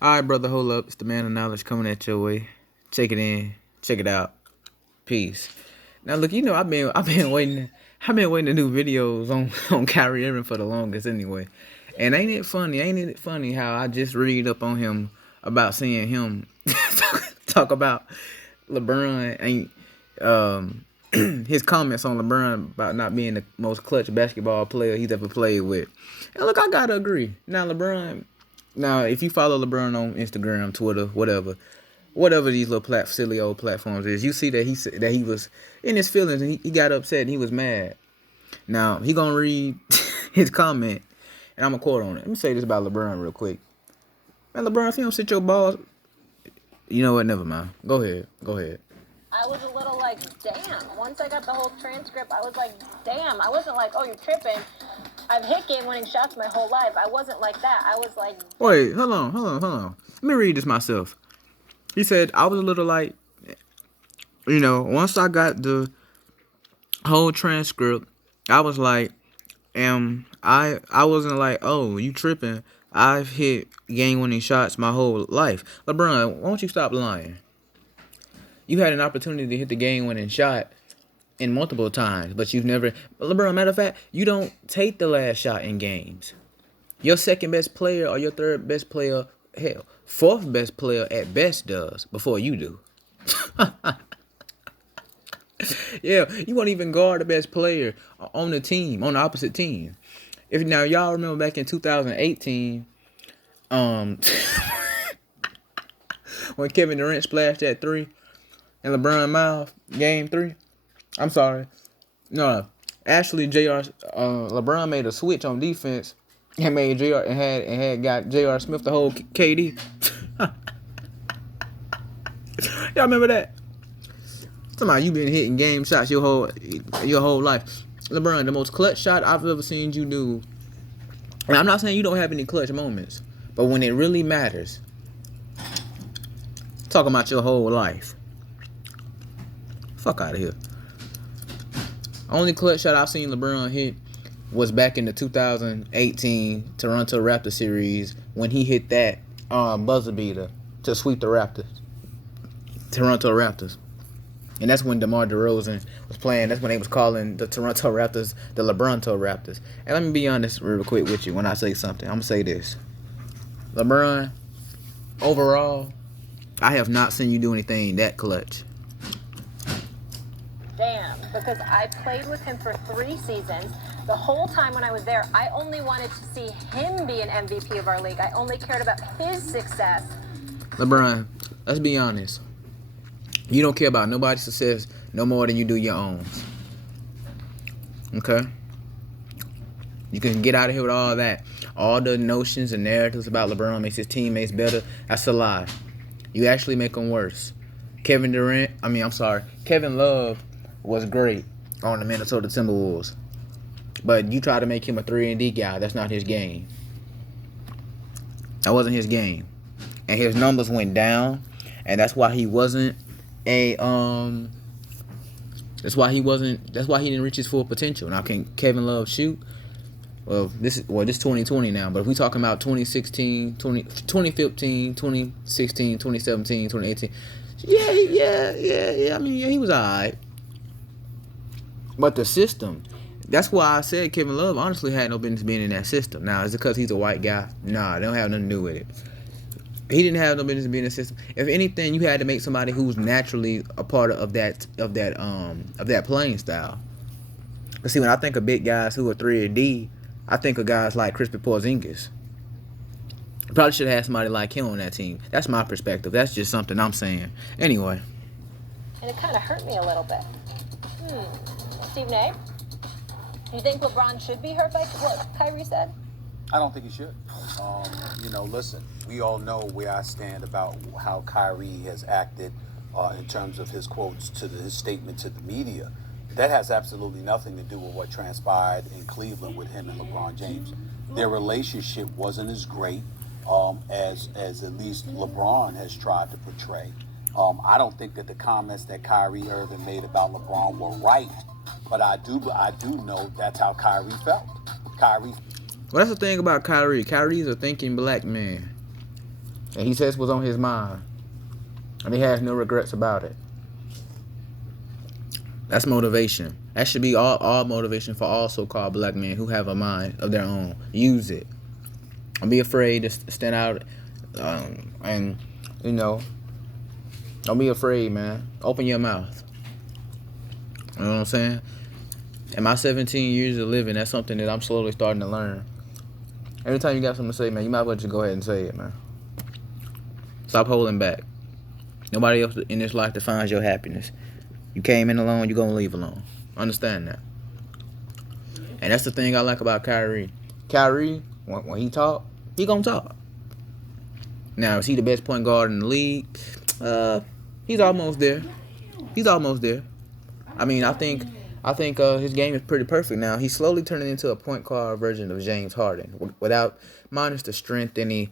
All right, brother, hold up. It's the man of knowledge coming at your way. Check it in. Check it out. Peace. Now, look, I've been waiting to do videos on Kyrie Irving for the longest anyway. And ain't it funny? Ain't it funny how I just read up on him about seeing him talk about LeBron ain't his comments on LeBron about not being the most clutch basketball player he's ever played with. And look, I gotta agree. Now, if you follow LeBron on Instagram, Twitter, whatever these little silly old platforms is, you see that he said that he was in his feelings and he got upset and he was mad. Now he gonna read his comment and I'm gonna quote on it. Let me say this about LeBron real quick. Man, LeBron, if you don't sit your balls, you know what? Never mind. Go ahead. Go ahead. I was a little like, damn. Once I got the whole transcript, I was like, damn. I wasn't like, oh, you're tripping. I've hit game-winning shots my whole life. I wasn't like that. I was like, Wait, hold on. Let me read this myself. He said, I was a little like, once I got the whole transcript, I was like, I wasn't like, oh, you tripping. I've hit game winning shots my whole life. LeBron, why don't you stop lying? You had an opportunity to hit the game winning shot in multiple times, but you've never. LeBron, matter of fact, you don't take the last shot in games. Your second best player or your third best player, hell, fourth best player at best does before you do. Yeah, you won't even guard the best player on the team, on the opposite team. If now y'all remember back in 2018, um, when Kevin Durant splashed that three and LeBron mouth game three. I'm sorry, no, actually LeBron made a switch on defense and made Jr. and had got J.R. Smith to hold KD. Y'all remember that? Somebody you been hitting game shots your whole life. LeBron, the most clutch shot I've ever seen you do. And I'm not saying you don't have any clutch moments, but when it really matters, talking about your whole life. Fuck out of here. Only clutch shot I've seen LeBron hit was back in the 2018 Toronto Raptors series when he hit that buzzer beater to sweep the Toronto Raptors. And that's when DeMar DeRozan was playing. That's when they was calling the Toronto Raptors the LeBronto Raptors. And let me be honest real quick with you when I say something. I'm going to say this. LeBron, overall, I have not seen you do anything that clutch. damn. Because I played with him for 3 seasons. The whole time when I was there, I only wanted to see him be an MVP of our league. I only cared about his success. LeBron, let's be honest. You don't care about nobody's success no more than you do your own. Okay? You can get out of here with all that. All the notions and narratives about LeBron makes his teammates better. That's a lie. You actually make them worse. Kevin Love was great on the Minnesota Timberwolves. But you try to make him a 3-and-D guy. That's not his game. That wasn't his game. And his numbers went down. And that's why he wasn't that's why he didn't reach his full potential. Now can Kevin Love shoot? Well, this is 2020 now, but if we talking about 2016, 2015, 2016, 2017, 2018, yeah. I mean, yeah, he was alright. But the system, that's why I said Kevin Love honestly had no business being in that system. Now, is it because he's a white guy? Nah, they don't have nothing to do with it. He didn't have no business being in the system. If anything, you had to make somebody who's naturally a part of that playing style. But see, when I think of big guys who are 3-and-D, I think of guys like Kristaps Porzingis. Probably should have had somebody like him on that team. That's my perspective. That's just something I'm saying. Anyway. And it kind of hurt me a little bit. Stephen A., you think LeBron should be hurt by what Kyrie said? I don't think he should. Listen, we all know where I stand about how Kyrie has acted in terms of his quotes his statement to the media. That has absolutely nothing to do with what transpired in Cleveland with him and LeBron James. Their relationship wasn't as great as at least LeBron has tried to portray. I don't think that the comments that Kyrie Irving made about LeBron were right, but I do know that's how Kyrie felt. Well, that's the thing about Kyrie. Kyrie's a thinking black man. And he says what's on his mind. And he has no regrets about it. That's motivation. That should be all motivation for all so-called black men who have a mind of their own. Use it. Don't be afraid to stand out, and you know, don't be afraid, man. Open your mouth. You know what I'm saying? In my 17 years of living, that's something that I'm slowly starting to learn. Every time you got something to say, man, you might as well just go ahead and say it, man. Stop holding back. Nobody else in this life defines your happiness. You came in alone, you're going to leave alone. Understand that. And that's the thing I like about Kyrie. Kyrie, when he talk, he going to talk. Now, is he the best point guard in the league? He's almost there. He's almost there. I mean, I think his game is pretty perfect now. He's slowly turning into a point guard version of James Harden, without minus the strength and the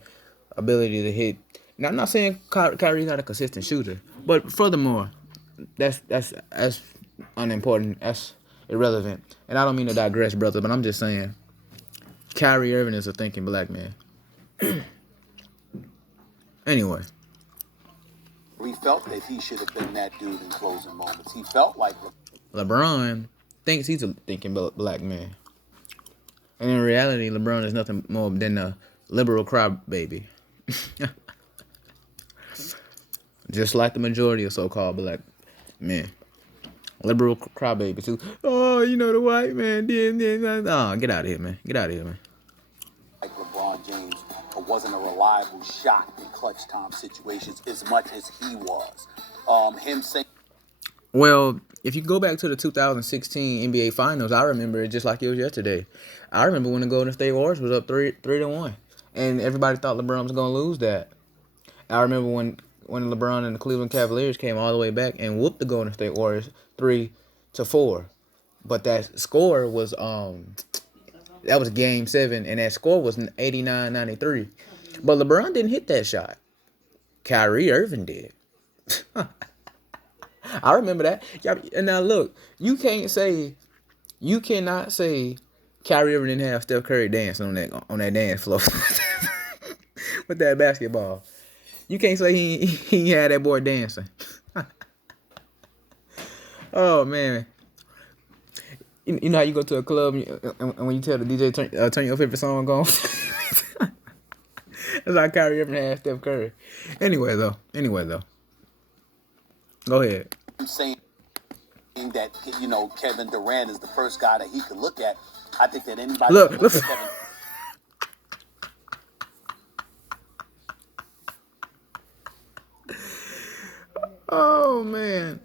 ability to hit. Now, I'm not saying Kyrie's not a consistent shooter, but furthermore, that's unimportant. That's irrelevant. And I don't mean to digress, brother, but I'm just saying, Kyrie Irving is a thinking black man. Anyway. He felt that he should have been that dude in closing moments. He felt like LeBron thinks he's a thinking black man. And in reality, LeBron is nothing more than a liberal crybaby. Just like the majority of so-called black men. Liberal crybabies who, the white man did. Oh, get out of here, man. Get out of here, man. Like LeBron James wasn't a reliable shot in clutch time situations as much as he was. Him saying, well, if you go back to the 2016 NBA Finals, I remember it just like it was yesterday. I remember when the Golden State Warriors was up 3-1, and everybody thought LeBron was gonna lose that. I remember when LeBron and the Cleveland Cavaliers came all the way back and whooped the Golden State Warriors 3-4, but that score was that was Game 7, and that score was 89-93. But LeBron didn't hit that shot. Kyrie Irving did. I remember that. And now look, you cannot say Kyrie Irving didn't have Steph Curry dancing on that dance floor with that basketball. You can't say he had that boy dancing. Oh man. You know how you go to a club and when you tell the DJ turn your favorite song on? That's like Kyrie Irving had Steph Curry. Anyway though. Go ahead. I'm saying that Kevin Durant is the first guy that he could look at. I think that anybody look. At Kevin. Oh man.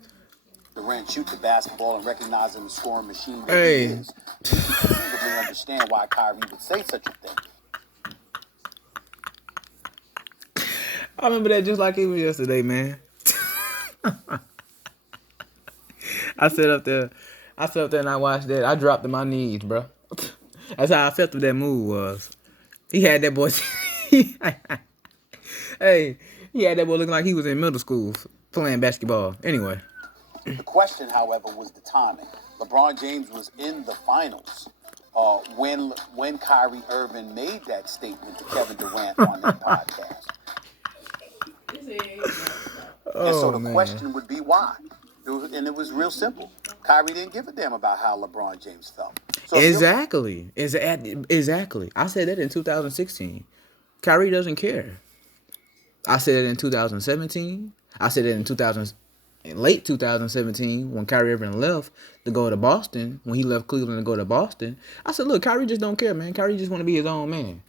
Durant shoot the basketball and recognize him the scoring machine that hey. he is. You can conceivably understand why Kyrie would say such a thing. I remember that just like it was yesterday, man. I sat up there and I watched that. I dropped to my knees, bro. That's how I felt what that move was. He had that boy. Hey, he had that boy looking like he was in middle school playing basketball. Anyway. The question, however, was the timing. LeBron James was in the finals when Kyrie Irving made that statement to Kevin Durant on that podcast. And so the question would be why. It was real simple. Kyrie didn't give a damn about how LeBron James felt. So exactly. I said that in 2016. Kyrie doesn't care. I said it in 2017. I said it in late 2017 when Kyrie Irving left to go to Boston. When he left Cleveland to go to Boston, I said, look, Kyrie just don't care, man. Kyrie just want to be his own man.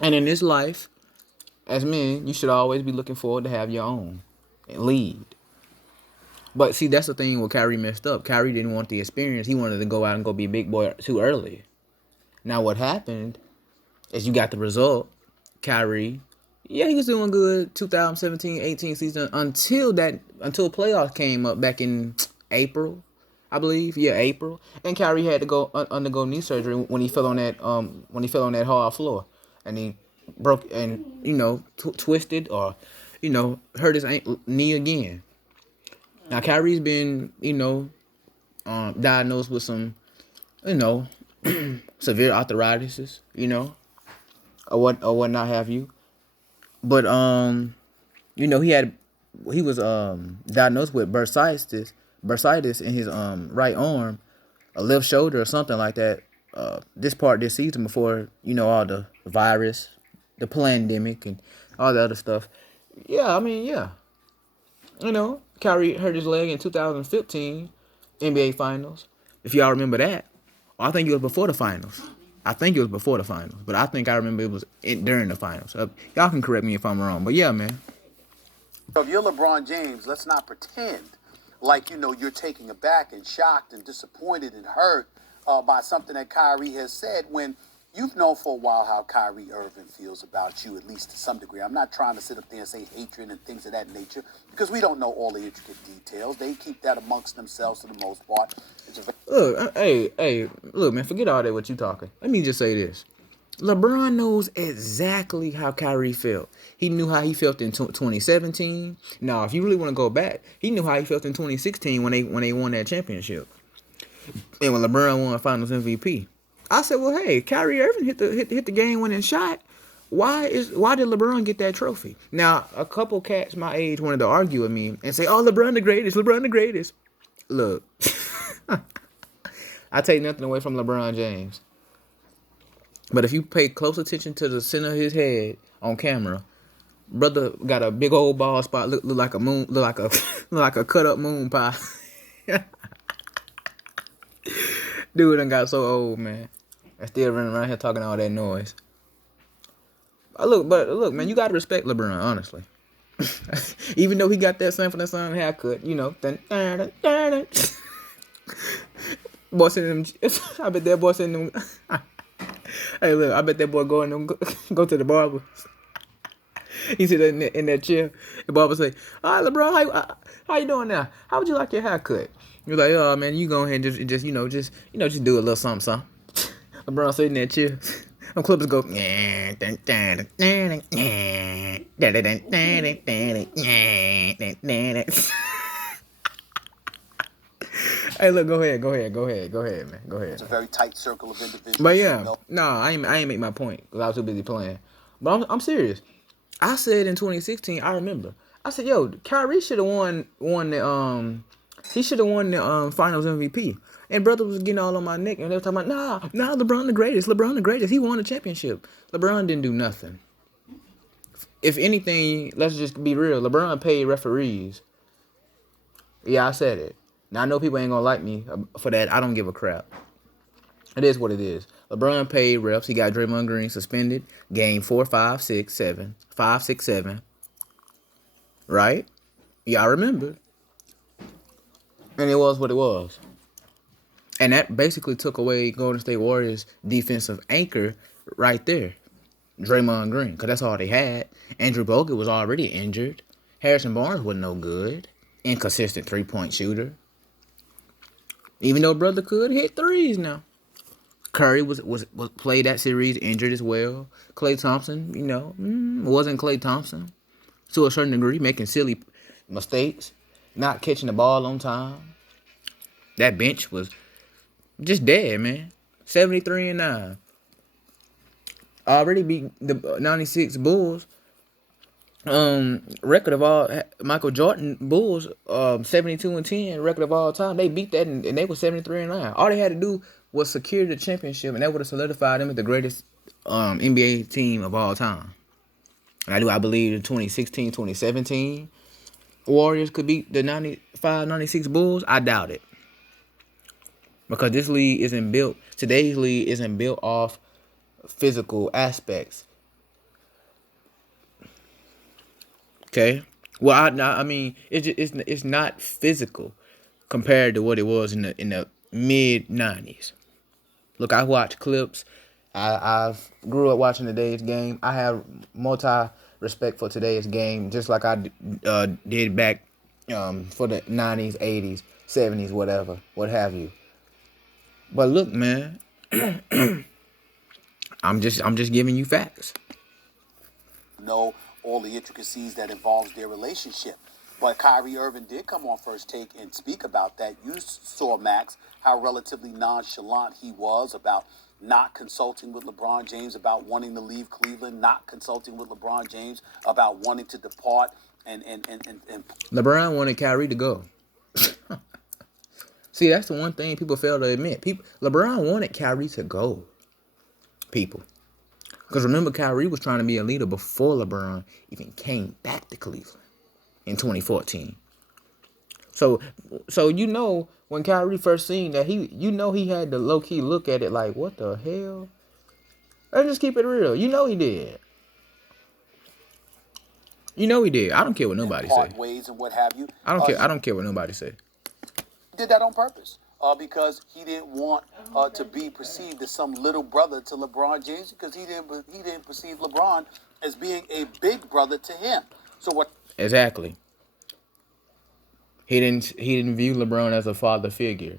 And in this life, as men, you should always be looking forward to have your own and lead. But see, that's the thing where Kyrie messed up. Kyrie didn't want the experience. He wanted to go out and go be a big boy too early. Now what happened is you got the result. Kyrie, yeah, he was doing good 2017-18 season until playoffs came up back in April, I believe. Yeah, April. And Kyrie had to go undergo knee surgery when he fell on that hard floor, and he broke and twisted or hurt his knee again. Now Kyrie's been diagnosed with some severe arthritis, or what not have you. But he was diagnosed with bursitis in his right arm, a left shoulder or something like that. This season before all the virus, the pandemic, and all the other stuff. Yeah, I mean, yeah, Kyrie hurt his leg in 2015 NBA Finals. If y'all remember that, I think it was before the finals. I think it was before the finals, but I think I remember it was during the finals. Y'all can correct me if I'm wrong, but yeah, man. So if you're LeBron James, let's not pretend like you're taken aback and shocked and disappointed and hurt by something that Kyrie has said when you've known for a while how Kyrie Irving feels about you, at least to some degree. I'm not trying to sit up there and say hatred and things of that nature because we don't know all the intricate details. They keep that amongst themselves for the most part. Look, hey, look, man, forget all that what you talking. Let me just say this. LeBron knows exactly how Kyrie felt. He knew how he felt in 2017. Now, if you really want to go back, he knew how he felt in 2016 when they won that championship. And when LeBron won Finals MVP. I said, well, hey, Kyrie Irving hit the game winning shot. Why did LeBron get that trophy? Now, a couple cats my age wanted to argue with me and say, oh, LeBron the greatest, LeBron the greatest. Look, I take nothing away from LeBron James. But if you pay close attention to the center of his head on camera, brother got a big old bald spot, look like a moon, look like a cut up moon pie. Dude done got so old, man. I still running around here talking all that noise. Look, man, you gotta respect LeBron, honestly. Even though he got that Sanford and Son haircut, boy sending them. I bet that boy sending them. Hey, look, I bet that boy go to the barber. He sit in that chair. The barber say, "All right, LeBron, how you doing now? How would you like your haircut?" You're like, "Oh man, you go ahead and just do a little something." LeBron sitting in that chair. Them clippers go. Hey, look, go ahead, man. Go ahead. It's a very tight circle of individuals. But yeah, I ain't make my point because I was too busy playing. But I'm serious. I said in 2016, I remember. I said, yo, Kyrie should have won the he should have won the Finals MVP. And brother was getting all on my neck, and they were talking about, nah, LeBron the greatest. He won the championship. LeBron didn't do nothing. If anything, let's just be real. LeBron paid referees. Yeah, I said it. Now I know people ain't gonna like me for that. I don't give a crap. It is what it is. LeBron paid refs. He got Draymond Green suspended. Game 4, 5, 6, 7. 5, 6, 7. Right? Yeah, I remember. And it was what it was. And that basically took away Golden State Warriors' defensive anchor right there. Draymond Green. Because that's all they had. Andrew Bogut was already injured. Harrison Barnes wasn't no good. Inconsistent three-point shooter. Even though brother could hit threes now. Curry was played that series injured as well. Klay Thompson, wasn't Klay Thompson to a certain degree, making silly mistakes, not catching the ball on time. That bench was just dead, man. 73-9. Already beat the 96 Bulls. Record of all Michael Jordan Bulls 72-10 record of all time. They beat that and they were 73-9. All they had to do was secure the championship, and that would have solidified them as the greatest NBA team of all time. And I believe in 2016, 2017 Warriors could beat the 95-96 Bulls. I doubt it. Because today's league isn't built off physical aspects. Okay. Well, I mean, it's not physical compared to what it was in the mid '90s. Look, I watch clips. I grew up watching today's game. I have multi respect for today's game, just like I did back for the '90s, '80s, '70s, whatever, what have you. But look, man, I'm just giving you facts. Know all the intricacies that involves their relationship. But Kyrie Irving did come on First Take and speak about that. You saw, Max, how relatively nonchalant he was about not consulting with LeBron James about wanting to leave Cleveland, not consulting with LeBron James about wanting to depart, and LeBron wanted Kyrie to go. See, that's the one thing people fail to admit. LeBron wanted Kyrie to go. People. Because remember, Kyrie was trying to be a leader before LeBron even came back to Cleveland in 2014. So when Kyrie first seen that, he had to low-key look at it like, what the hell? Let's just keep it real. He did. He did. I don't care what nobody say. Ways and what have you. I don't care. I don't care what nobody say. Did that on purpose because he didn't want to be perceived as some little brother to LeBron James, because he didn't perceive LeBron as being a big brother to him. So what? Exactly. He didn't view LeBron as a father figure.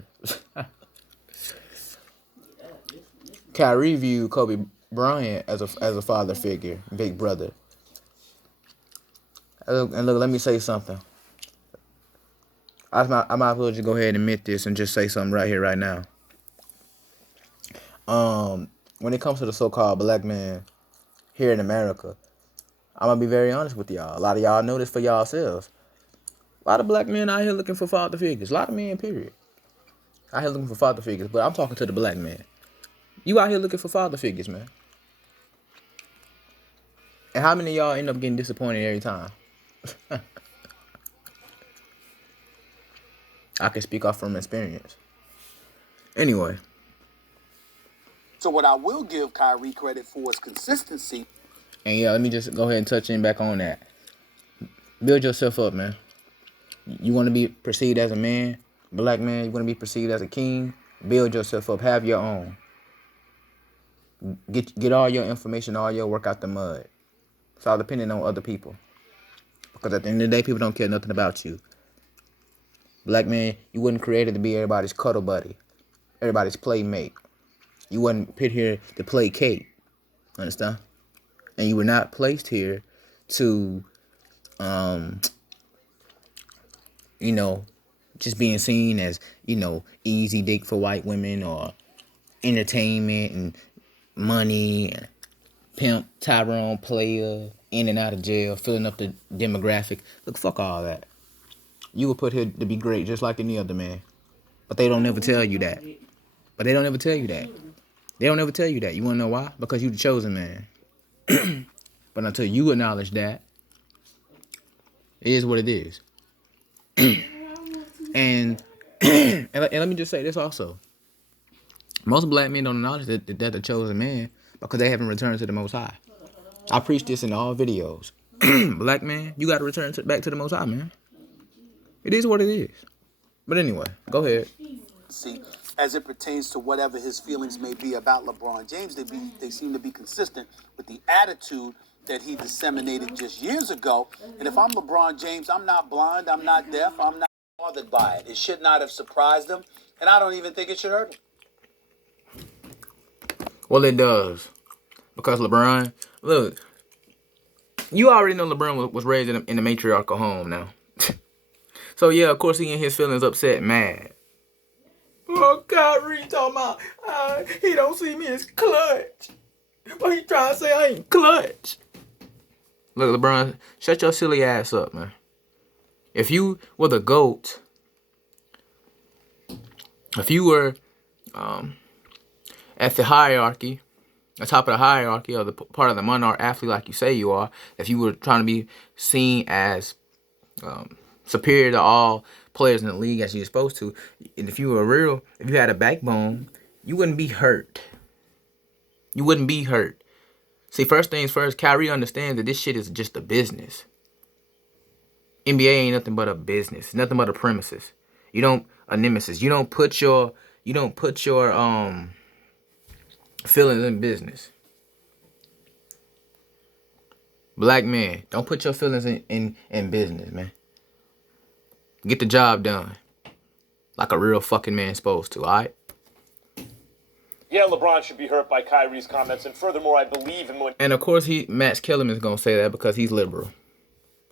Kyrie viewed Kobe Bryant as a father figure, big brother. And look, let me say something. I might as well just go ahead and admit this and just say something right here, right now. When it comes to the so-called black man here in America, I'm gonna be very honest with y'all. A lot of y'all know this for yourselves. A lot of black men out here looking for father figures. A lot of men, period, out here looking for father figures. But I'm talking to the black man. You out here looking for father figures, man. And how many of y'all end up getting disappointed every time? I can speak off from experience. Anyway. So what I will give Kyrie credit for is consistency. And yeah, let me just go ahead and touch in back on that. Build yourself up, man. You want to be perceived as a man, black man. You want to be perceived as a king. Build yourself up. Have your own. Get all your information, all your work out the mud. Stop depending on other people. Because at the end of the day, people don't care nothing about you. Black man, you wasn't created to be everybody's cuddle buddy, everybody's playmate. You wasn't put here to play cake. Understand? And you were not placed here to, just being seen as, easy dick for white women, or entertainment and money and pimp, Tyrone, player, in and out of jail, filling up the demographic. Look, fuck all that. You were put here to be great, just like any other man. But they don't ever tell you that. They don't ever tell you that. You want to know why? Because you the chosen man. But until you acknowledge that, it is what it is. and let me just say this also. Most black men don't acknowledge that they're the chosen man because they haven't returned to the Most High. I preach this in all videos. Black man, you got to return back to the Most High, man. It is what it is. But anyway, go ahead. See, as it pertains to whatever his feelings may be about LeBron James, they seem to be consistent with the attitude that he disseminated just years ago. And if I'm LeBron James, I'm not blind, I'm not deaf, I'm not bothered by it. It should not have surprised him, and I don't even think it should hurt him. Well, it does. Because LeBron, look, you already know LeBron was raised in the matriarchal home now. So, yeah, of course, he in his feelings upset, mad. Oh, Kyrie talking about he don't see me as clutch. What he trying to say? I ain't clutch. Look, LeBron, shut your silly ass up, man. If you were the GOAT, if you were at the hierarchy, the top of the hierarchy, or the part of the monarch athlete like you say you are, if you were trying to be seen as superior to all players in the league as you're supposed to, and if you had a backbone, you wouldn't be hurt. You wouldn't be hurt. See, first things first, Kyrie understands that this shit is just a business. NBA ain't nothing but a business, nothing but a premises. A nemesis. You don't put your feelings in business. Black man, don't put your feelings in business, man. Get the job done. Like a real fucking man supposed to, alright? Yeah, LeBron should be hurt by Kyrie's comments, and furthermore, I believe him when... And of course, Max Kellerman is going to say that because he's liberal.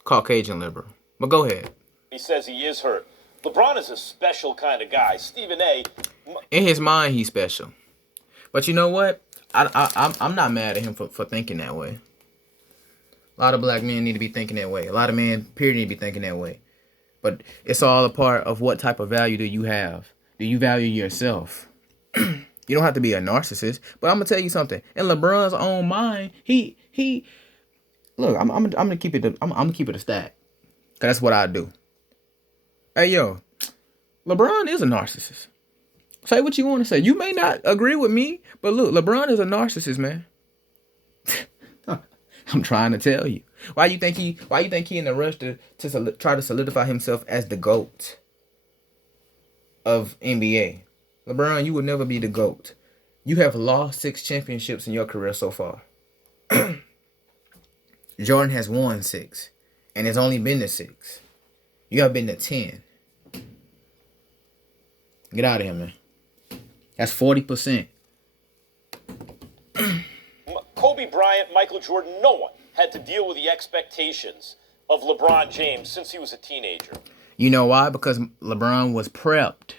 Caucasian liberal. But go ahead. He says he is hurt. LeBron is a special kind of guy. Stephen A. In his mind, he's special. But you know what? I'm not mad at him for thinking that way. A lot of black men need to be thinking that way. A lot of men, period, need to be thinking that way. But it's all a part of what type of value do you have. Do you value yourself? You don't have to be a narcissist. But I'm gonna tell you something. In LeBron's own mind, he look. I'm gonna keep it. I'm gonna keep it a stat. Cause that's what I do. Hey yo, LeBron is a narcissist. Say what you want to say. You may not agree with me, but look, LeBron is a narcissist, man. I'm trying to tell you. Why you think he in a rush to try to solidify himself as the GOAT of NBA? LeBron, you will never be the GOAT. You have lost 6 championships in your career so far. Jordan has won 6, and it's only been to 6. You have been to 10. Get out of here, man. That's 40%. Kobe Bryant, Michael Jordan, no one had to deal with the expectations of LeBron James since he was a teenager. You know why? Because LeBron was prepped.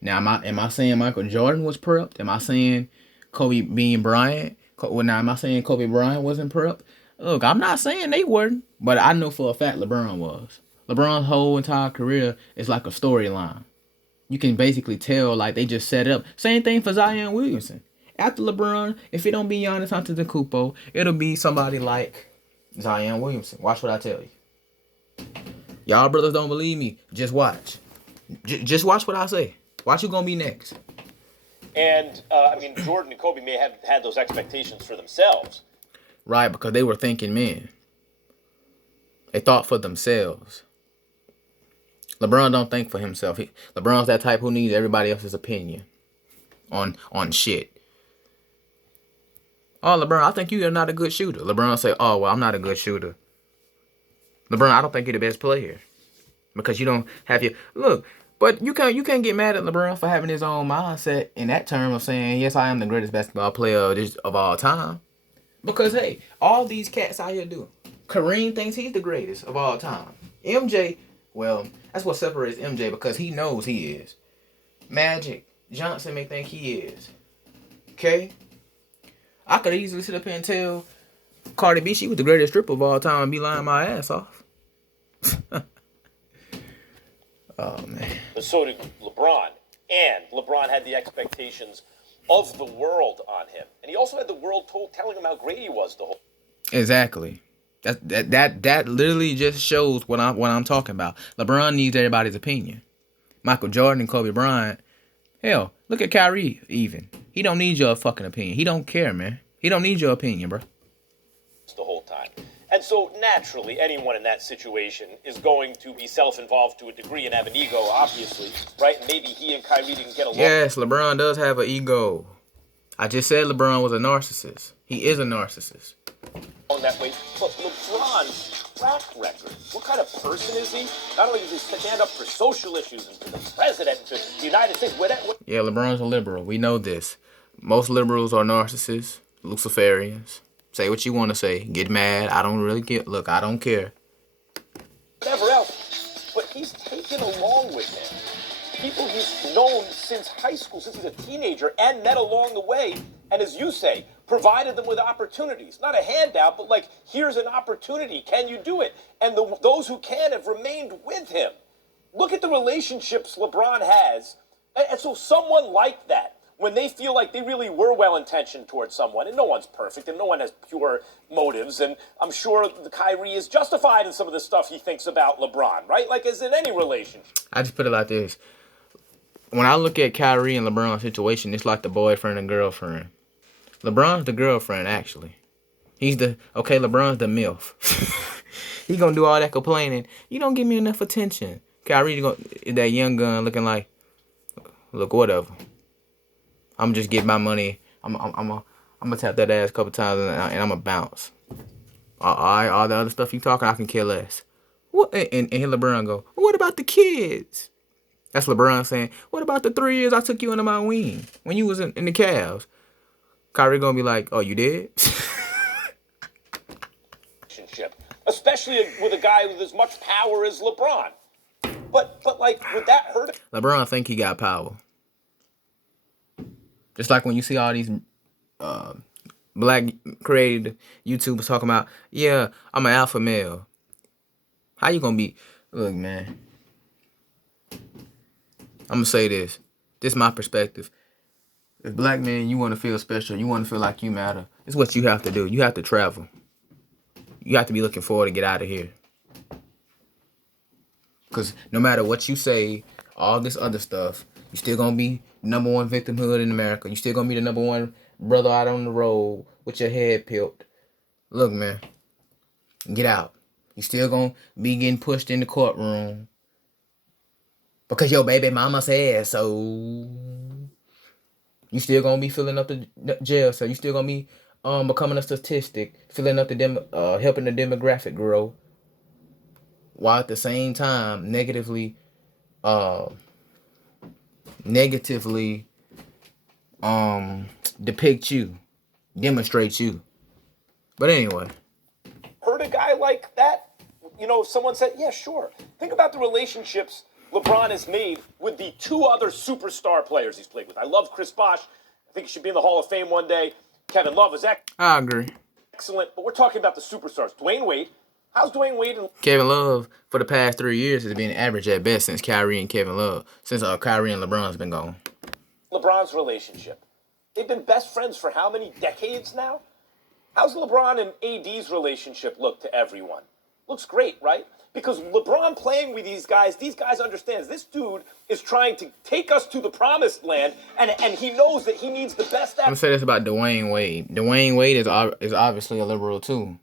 Now, am I saying Michael Jordan was prepped? Am I saying Kobe Bryant? Now, am I saying Kobe Bryant wasn't prepped? Look, I'm not saying they weren't, but I know for a fact LeBron was. LeBron's whole entire career is like a storyline. You can basically tell like they just set up. Same thing for Zion Williamson. After LeBron, if it don't be Giannis Antetokounmpo, it'll be somebody like Zion Williamson. Watch what I tell you. Y'all brothers don't believe me. Just watch. Just watch what I say. Watch who gonna be next. And, Jordan and Kobe may have had those expectations for themselves. Right, because they were thinking men. They thought for themselves. LeBron don't think for himself. LeBron's that type who needs everybody else's opinion on shit. Oh, LeBron, I think you're not a good shooter. LeBron say, oh, well, I'm not a good shooter. LeBron, I don't think you're the best player. Because you don't have your... Look, but you can't get mad at LeBron for having his own mindset in that term of saying, yes, I am the greatest basketball player of all time. Because, hey, all these cats out here do. Kareem thinks he's the greatest of all time. MJ, well, that's what separates MJ because he knows he is. Magic Johnson may think he is. Okay? I could easily sit up here and tell Cardi B she was the greatest stripper of all time and be lying my ass off. Oh, man. But so did LeBron. And LeBron had the expectations of the world on him. And he also had the world telling him how great he was the whole... Exactly. That literally just shows what I'm talking about. LeBron needs everybody's opinion. Michael Jordan and Kobe Bryant. Hell, look at Kyrie even. He don't need your fucking opinion. He don't care, man. He don't need your opinion, bro. The whole time. And so naturally, anyone in that situation is going to be self-involved to a degree and have an ego, obviously, right? Maybe he and Kyrie didn't get along. Yes, LeBron does have an ego. I just said LeBron was a narcissist. He is a narcissist. That way, but LeBron's track record, what kind of person is he? Not only does he stand up for social issues and to the president, to the United States, Yeah, LeBron's a liberal. We know this. Most liberals are narcissists, Luciferians. Say what you want to say. Get mad. I don't really get. Look, I don't care. Whatever else. But he's taken along with him people he's known since high school, since he's a teenager, and met along the way. And as you say, provided them with opportunities. Not a handout, but like, here's an opportunity. Can you do it? And those who can have remained with him. Look at the relationships LeBron has. And so someone like that, when they feel like they really were well-intentioned towards someone, and no one's perfect, and no one has pure motives, and I'm sure Kyrie is justified in some of the stuff he thinks about LeBron, right? Like, as in any relationship. I just put it like this. When I look at Kyrie and LeBron's situation, it's like the boyfriend and girlfriend. LeBron's the girlfriend, actually. LeBron's the MILF. He gonna do all that complaining. You don't give me enough attention. Kyrie, that young gun looking like, look, whatever. I'm just getting my money. I'm gonna tap that ass a couple times and I'm gonna bounce. All the other stuff you talking, I can care less. What? And here LeBron go, what about the kids? That's LeBron saying, what about the 3 years I took you under my wing when you was in the Cavs? Kyrie gonna be like, oh, you did? Especially with a guy with as much power as LeBron. But like, would that hurt him? LeBron think he got power. Just like when you see all these black created YouTubers talking about, yeah, I'm an alpha male. How you gonna be? Look, man. I'm gonna say this. This is my perspective. As black men, you want to feel special. You want to feel like you matter. It's what you have to do. You have to travel. You have to be looking forward to get out of here. Because no matter what you say, all this other stuff, you still going to be number one victimhood in America. You still going to be the number one brother out on the road with your head peeled. Look, man. Get out. You still going to be getting pushed in the courtroom. Because your baby mama said so. You still gonna be filling up the jail cell. You still gonna be becoming a statistic, filling up the helping the demographic grow, while at the same time negatively depict you, demonstrate you. But anyway, Heard a guy like that? You know, someone said, yeah, sure. Think about the relationships LeBron has made with the two other superstar players he's played with. I love Chris Bosh. I think he should be in the Hall of Fame one day. Kevin Love is I agree. excellent, but we're talking about the superstars. Dwayne Wade. How's Dwayne Wade and Kevin Love for the past 3 years has been average at best since Kyrie and Kyrie and LeBron's been gone. LeBron's relationship? They've been best friends for how many decades now? How's LeBron and AD's relationship look to everyone? Looks great, right? Because LeBron playing with these guys understands this dude is trying to take us to the promised land, and he knows that he needs the best. I'm gonna say this about Dwayne Wade. Dwayne Wade is obviously a liberal too,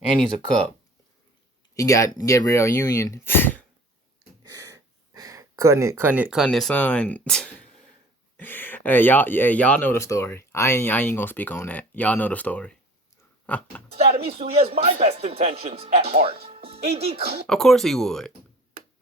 and he's a cup. He got Gabrielle Union cutting his son. Hey, y'all know the story. I ain't gonna speak on that. Y'all know the story. So he has my best intentions at heart. AD Of course he would.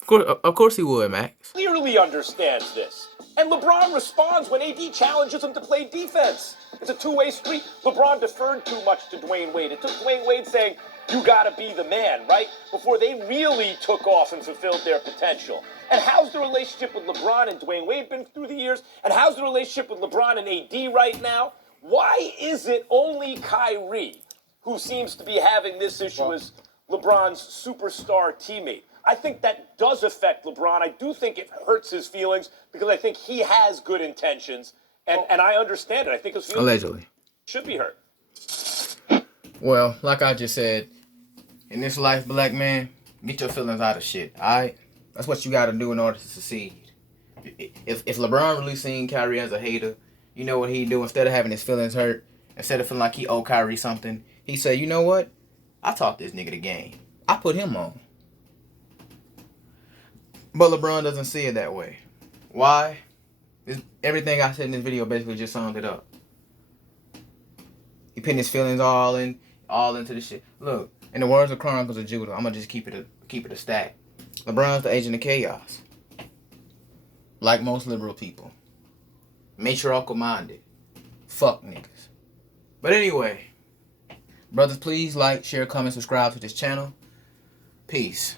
Of course he would, Max. clearly understands this. And LeBron responds when AD challenges him to play defense. It's a two-way street. LeBron deferred too much to Dwayne Wade. It took Dwayne Wade saying, you gotta be the man, right? Before they really took off and fulfilled their potential. And how's the relationship with LeBron and Dwayne Wade been through the years? And how's the relationship with LeBron and AD right now? Why is it only Kyrie who seems to be having this issue as LeBron's superstar teammate? I think that does affect LeBron. I do think it hurts his feelings because I think he has good intentions, and I understand it. I think his feelings Allegedly should be hurt. Well, like I just said, in this life, black man, get your feelings out of shit. Alright, that's what you got to do in order to succeed. If LeBron really seen Kyrie as a hater, you know what he'd do? Instead of having his feelings hurt, instead of feeling like he owed Kyrie something, he said, you know what? I taught this nigga the game. I put him on. But LeBron doesn't see it that way. Why? Everything I said in this video basically just summed it up. He putting his feelings all into the shit. Look, in the words of Chronicles of Judah, I'm gonna just keep it a stack. LeBron's the agent of chaos. Like most liberal people. Matriarchal minded. Fuck niggas. But anyway, brothers, please like, share, comment, subscribe to this channel. Peace.